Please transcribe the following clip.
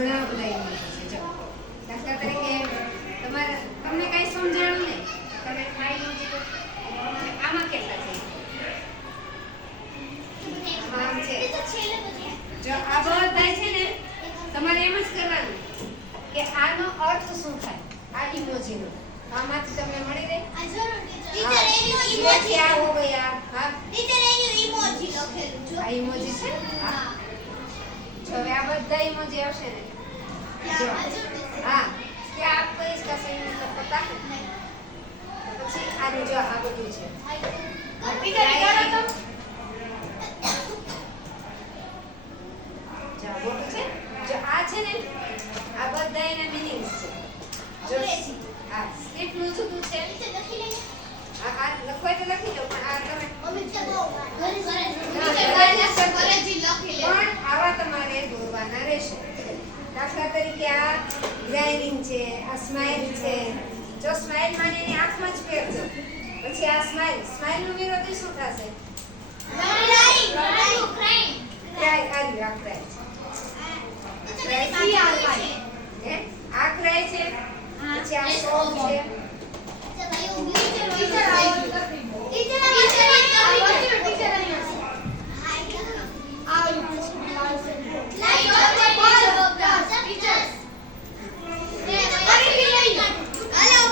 ઘણા બધા ઇમોજી છે. જો દાખલા તરીકે તમને કઈ સમજાણું નહીં, તમે આ ઇમોજી તો આમાં કેટલા છે? આમ છે. જો આ બધા છે ને તમારે એમ જ કરવાનું કે આનો અર્થ શું થાય આ ઇમોજીનો. આમાંથી તમને મળી રહે. टीचर एनो इमोजी क्या हो गया? हाँ टीचर एनो इमोजी લખેલું જો આ ઇમોજી છે. હા જો હવે આ બધા ઇમોજી આવશે ને. જો હા क्या आपको इसका सही मतलब पता है? પછી આનું જો આ બધું છે. टीचर કરો તો જો બોલું છે. જો આ છે ને આ બધા એના મીનિંગ્સ છે. જો હા સ્ક્રિપ્ટનું જુદું છે. ટીચર લખી લે આ લખવાય તો લખી લો પણ આ તમે મમ્મી ચલો ઘરે ઘરે પણ આવા તમારે દોરવાના રહેશે. દાખલા તરીકે આ ગ્રાઇનિંગ છે, આ સ્માઇલ છે. જો સ્માઇલ માં એની આંખમાં જ પહેરજો. પછી આ સ્માઇલ નું વિરોધી શું થશે? ક્રાય. આ ક્રાય.